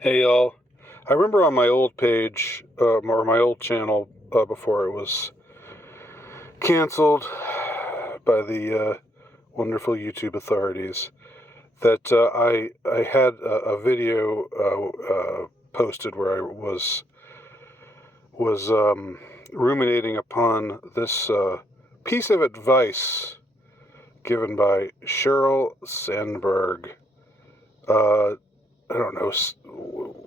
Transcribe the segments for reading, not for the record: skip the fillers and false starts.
Hey y'all, I remember on my old page, or my old channel, before it was canceled by the wonderful YouTube authorities, that I had a video posted where I was ruminating upon this piece of advice given by Sheryl Sandberg. I don't know,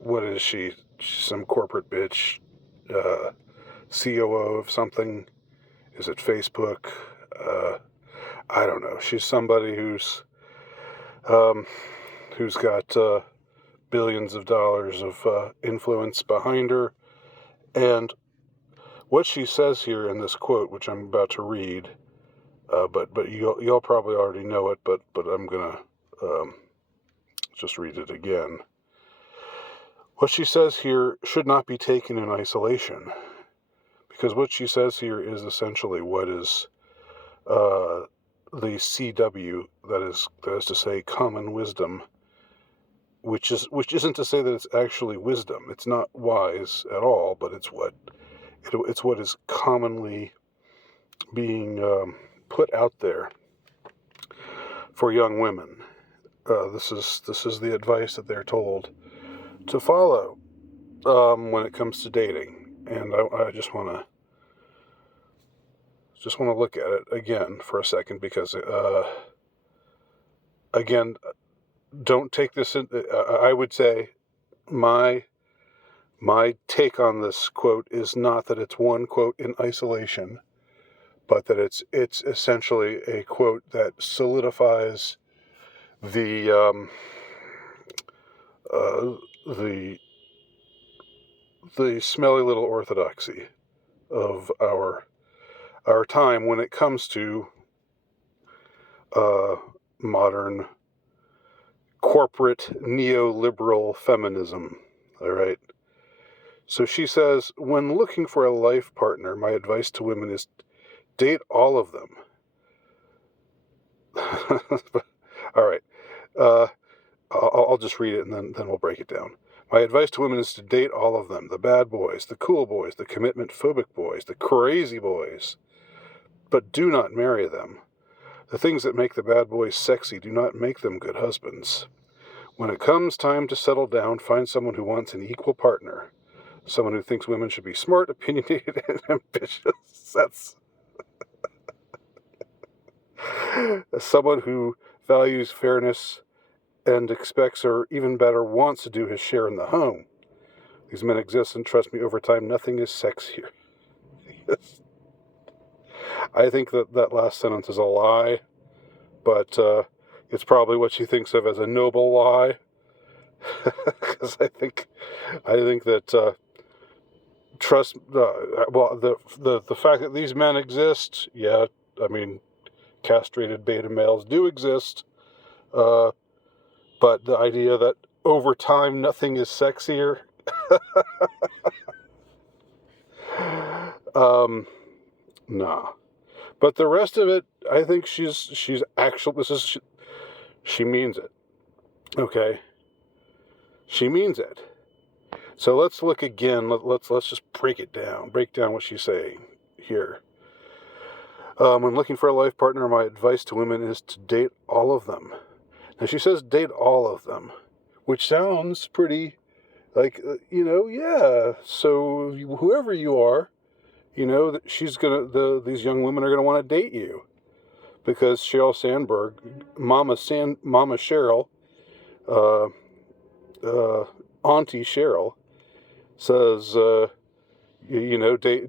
what is she? She's some corporate bitch, COO of something. Is it Facebook? Uh, I don't know. She's somebody um, who's got billions of dollars of influence behind her. And what she says here in this quote, which I'm about to read, but y'all probably already know it, but I'm gonna just read it again. What she says here should not be taken in isolation, because what she says here is essentially what is the CW, that is to say, common wisdom, which isn't to say that it's actually wisdom. It's not wise at all, but it's what is commonly being put out there for young women. This is the advice that they're told to follow when it comes to dating, and I just want to look at it again for a second, because again, don't take this in. I would say my take on this quote is not that it's one quote in isolation, but that it's essentially a quote that solidifies the uh, the the smelly little orthodoxy of our time when it comes to modern corporate neoliberal feminism. All right. So she says, when looking for a life partner, my advice to women is date all of them. All right. I'll just read it and then we'll break it down. My advice to women is to date all of them: the bad boys, the cool boys, the commitment phobic boys, the crazy boys. But do not marry them. The things that make the bad boys sexy do not make them good husbands. When it comes time to settle down, find someone who wants an equal partner. Someone who thinks women should be smart, opinionated, and ambitious. That's someone who values fairness and expects, or even better, wants to do his share in the home. These men exist, and trust me, over time, nothing is sexier. I think that last sentence is a lie, but it's probably what she thinks of as a noble lie. Because I think that trust. Well, the fact that these men exist, yeah, I mean, castrated beta males do exist, but the idea that over time nothing is sexier. Nah. But the rest of it, I think she's actually, she means it. Okay, she means it. So let's look again. Let's just break down what she's saying here. When looking for a life partner, my advice to women is to date all of them. Now she says date all of them, which sounds pretty like, yeah. So whoever you are, these young women are gonna want to date you, because Sheryl Sandberg, Mama Cheryl, uh, Auntie Cheryl, says,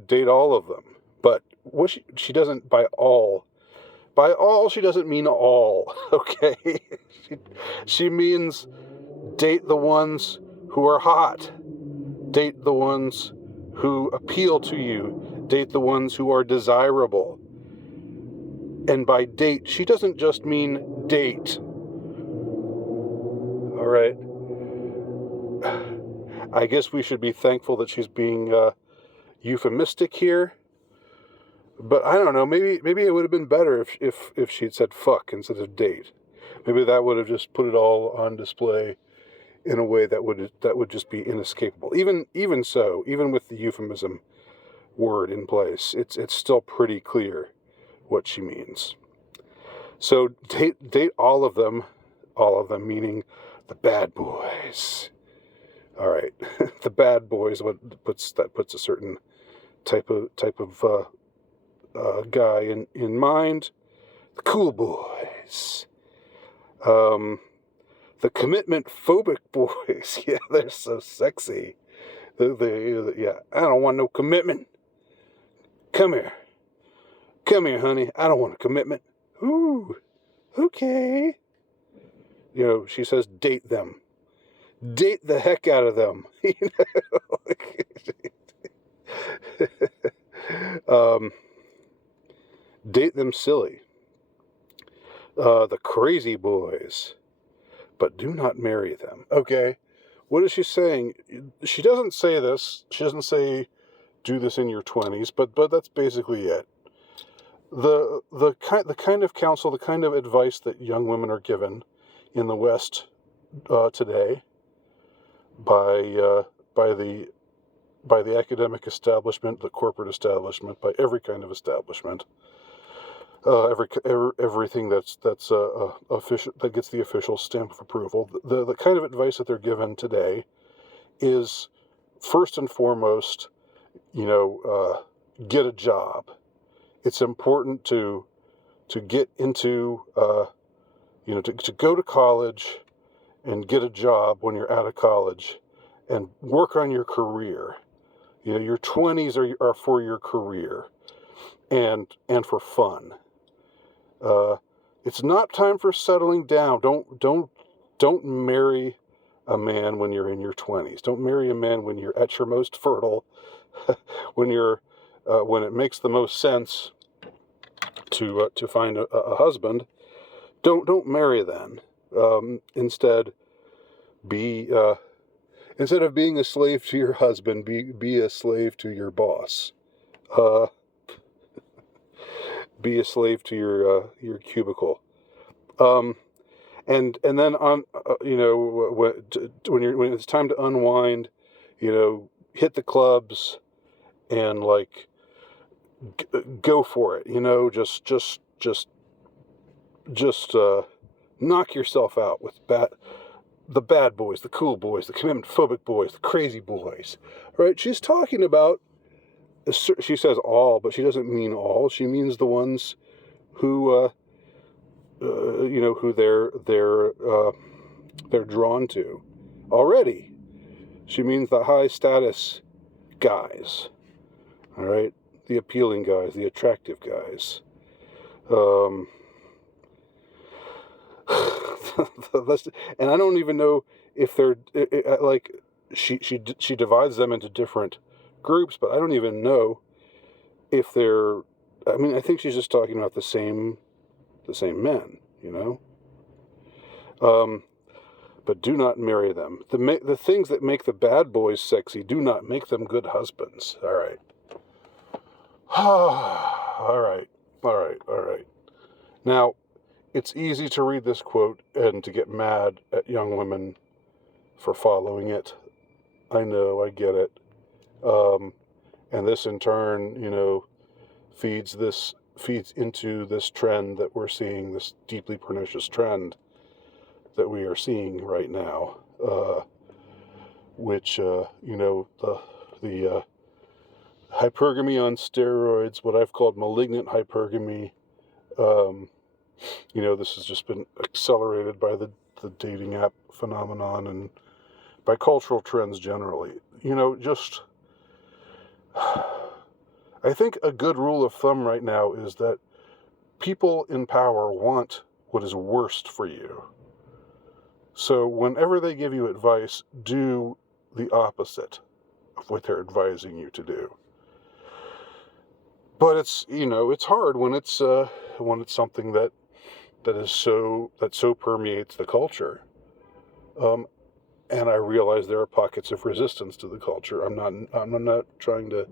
date all of them. But what she doesn't, by all, she doesn't mean all. Okay, she means date the ones who are hot, date the ones who appeal to you, date the ones who are desirable. And by date, she doesn't just mean date. All right. I guess we should be thankful that she's being euphemistic here. But I don't know. Maybe it would have been better if she'd said fuck instead of date. Maybe that would have just put it all on display in a way that would just be inescapable. Even so, even with the euphemism word in place, it's still pretty clear what she means. So date all of them meaning the bad boys. All right, the bad boys. What puts a certain type of guy in mind. The cool boys. The commitment phobic boys. Yeah, they're so sexy. Yeah, I don't want no commitment. Come here, honey. I don't want a commitment. Ooh, okay. She says, date them. Date the heck out of them. Date them silly. The crazy boys. But do not marry them. Okay, what is she saying? She doesn't say this. She doesn't say do this in your 20s, but that's basically it. The kind of counsel, the kind of advice that young women are given in the West today by the academic establishment, the corporate establishment, by every kind of establishment, everything that's official, that gets the official stamp of approval. The kind of advice that they're given today is, first and foremost, get a job. It's important to get into, to go to college and get a job when you're out of college and work on your career. Your 20s are for your career and for fun. It's not time for settling down. Don't marry a man when you're in your 20s. Don't marry a man when you're at your most fertile, when it makes the most sense to find a husband. Don't marry then. Instead of being a slave to your husband, be a slave to your boss. Be a slave to your cubicle. And then on when it's time to unwind, hit the clubs and go for it. Just knock yourself out with the bad boys, the cool boys, the commitment phobic boys, the crazy boys. Right? She's talking about. She says all, but she doesn't mean all. She means the ones who who they're drawn to already. She means the high status guys. All right, the appealing guys, the attractive guys. And I don't even know if they're she divides them into different groups, but I don't even know if they're. I mean, I think she's just talking about the same men, But do not marry them. The things that make the bad boys sexy do not make them good husbands. All right. All right. Now, it's easy to read this quote and to get mad at young women for following it. I know, I get it. And this in turn, feeds into this trend that we're seeing, this deeply pernicious trend that we are seeing right now, which, the hypergamy on steroids, what I've called malignant hypergamy, this has just been accelerated by the dating app phenomenon and by cultural trends generally. I think a good rule of thumb right now is that people in power want what is worst for you. So whenever they give you advice, do the opposite of what they're advising you to do. But it's hard when it's something that so permeates the culture. And I realize there are pockets of resistance to the culture. I'm not trying to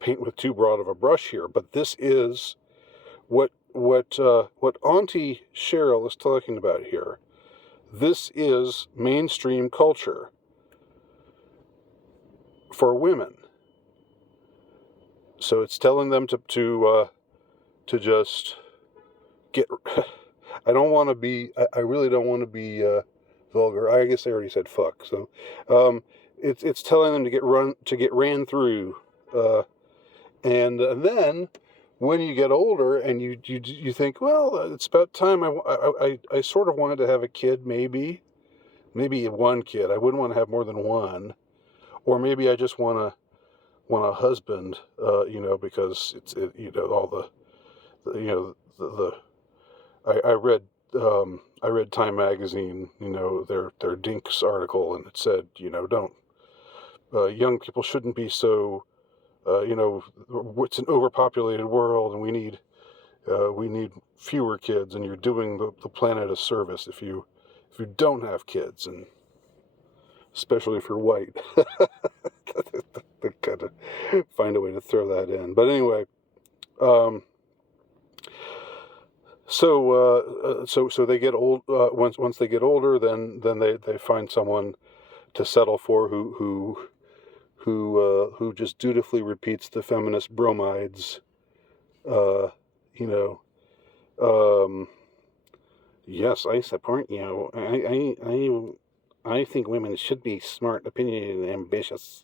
paint with too broad of a brush here, but this is what what Auntie Cheryl is talking about here, this is mainstream culture for women. So it's telling them to just get. I don't want to be. I really don't want to be vulgar. I guess I already said fuck. So it's telling them to get ran through, and then when you get older and you think, well, it's about time. I sort of wanted to have a kid, maybe one kid. I wouldn't want to have more than one, or maybe I just want a husband, because all the I read Time magazine, their Dinks article, and it said, don't young people shouldn't be so, it's an overpopulated world, and we need fewer kids, and you're doing the planet a service if you don't have kids, and especially if you're white. They kind of find a way to throw that in. But anyway, so they get old. Once they get older, then they find someone to settle for who just dutifully repeats the feminist bromides. Yes, I support you. I think women should be smart, opinionated, and ambitious.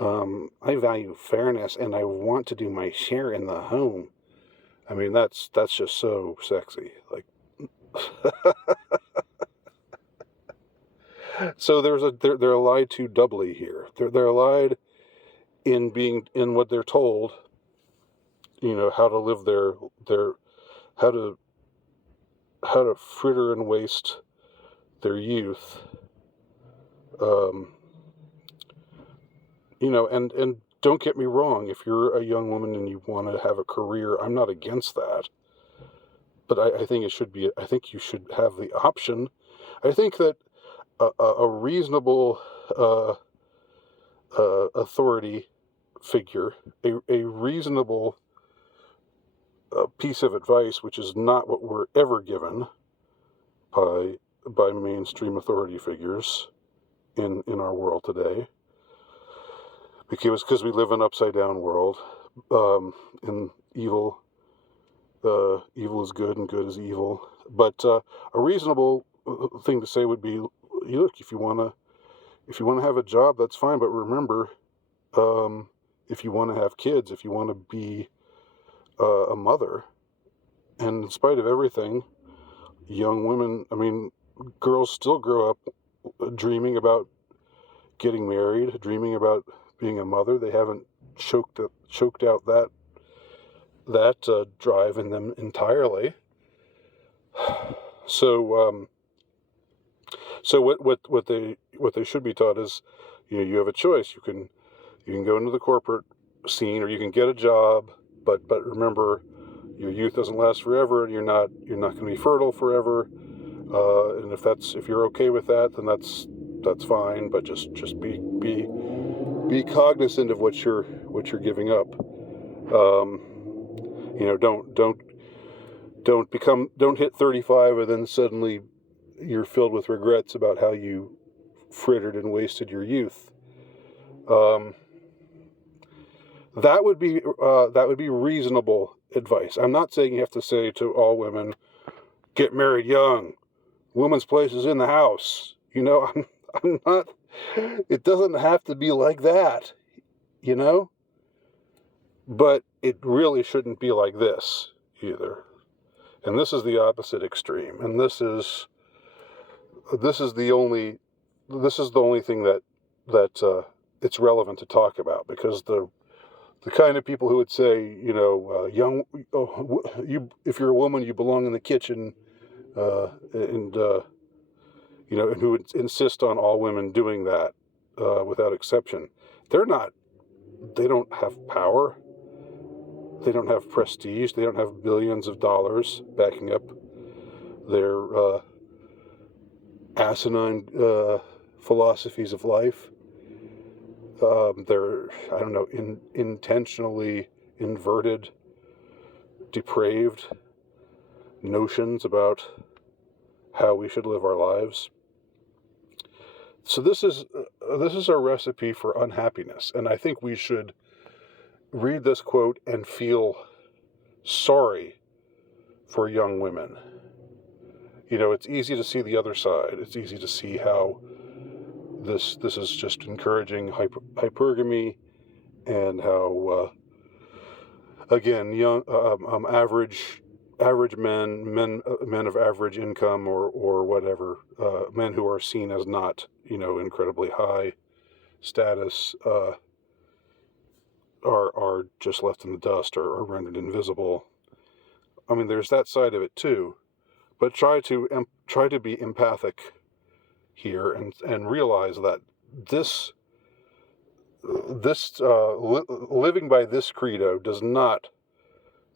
I value fairness, and I want to do my share in the home. I mean, that's just so sexy. Like, so they're lied to doubly here. They're lied in what they're told. How to live how to fritter and waste their youth. And don't get me wrong, if you're a young woman and you want to have a career, I'm not against that. But I think I think you should have the option. I think that a reasonable authority figure, a reasonable piece of advice, which is not what we're ever given by mainstream authority figures in our world today, because we live in an upside down world, and evil is good and good is evil. But a reasonable thing to say would be, look, if you want to have a job, that's fine, but remember, if you want to have kids, if you want to be a mother, and in spite of everything, young women, girls still grow up dreaming about getting married, dreaming about being a mother. They haven't choked out that drive in them entirely. So what they should be taught is, you have a choice. You can go into the corporate scene, or you can get a job, but remember, your youth doesn't last forever, and you're not going to be fertile forever. And if you're okay with that, then that's fine. But just be cognizant of what you're giving up. Don't hit 35 and then suddenly you're filled with regrets about how you frittered and wasted your youth. That would be reasonable advice. I'm not saying you have to say to all women, get married young. Woman's place is in the house. I'm not. It doesn't have to be like that, But it really shouldn't be like this either. And this is the opposite extreme. And this is the only thing that it's relevant to talk about, because the kind of people who would say, if you're a woman, you belong in the kitchen, and who would insist on all women doing that without exception. They don't have power. They don't have prestige. They don't have billions of dollars backing up their asinine philosophies of life. They're, intentionally inverted, depraved, notions about how we should live our lives. So this is a recipe for unhappiness, and I think we should read this quote and feel sorry for young women. It's easy to see the other side. It's easy to see how this is just encouraging hypergamy, and how again, young average men of average income or whatever, men who are seen as not incredibly high status, are just left in the dust, or are rendered invisible. I mean, there's that side of it too, but try to be empathic here, and realize that this living by this credo does not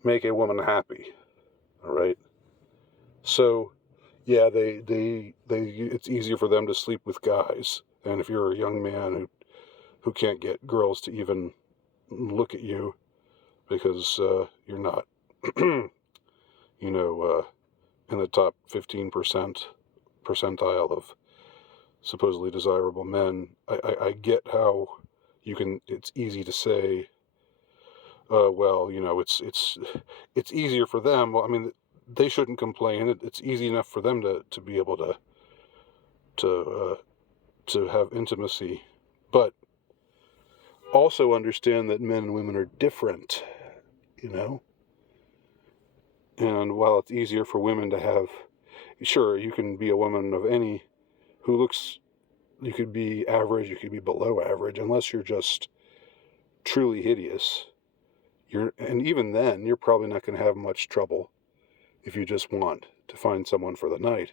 make a woman happy. All right. So, yeah, it's easier for them to sleep with guys, and if you're a young man who can't get girls to even look at you because you're not, in the top 15% of supposedly desirable men, I get how it's easy to say, well, it's easier for them. Well, I mean, they shouldn't complain. It's easy enough for them to be able to have intimacy, but also understand that men and women are different, and while it's easier for women to have, sure, you can be a woman of any who looks, you could be average, you could be below average, unless you're just truly hideous. And even then, you're probably not going to have much trouble if you just want to find someone for the night.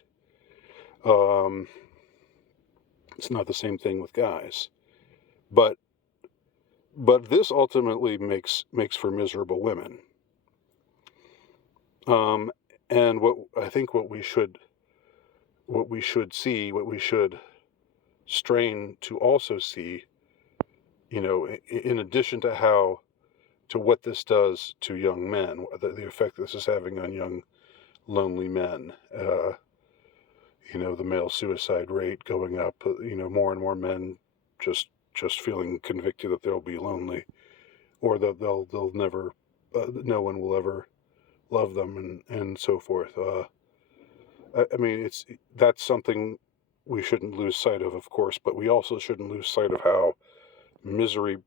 It's not the same thing with guys, but this ultimately makes for miserable women. And what we should strain to also see, in addition to what this does to young men, the effect this is having on young lonely men, the male suicide rate going up, more and more men just feeling convicted that they'll be lonely, or that they'll never, no one will ever love them, and so forth. I mean, that's something we shouldn't lose sight of course, but we also shouldn't lose sight of how misery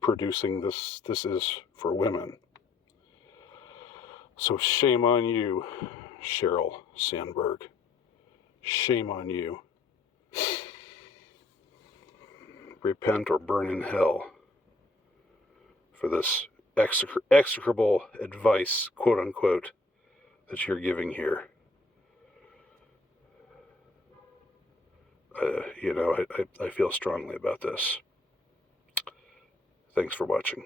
producing this is for women. So shame on you, Sheryl Sandberg. Shame on you. Repent or burn in hell for this execrable advice, quote unquote, that you're giving here. I feel strongly about this. Thanks for watching.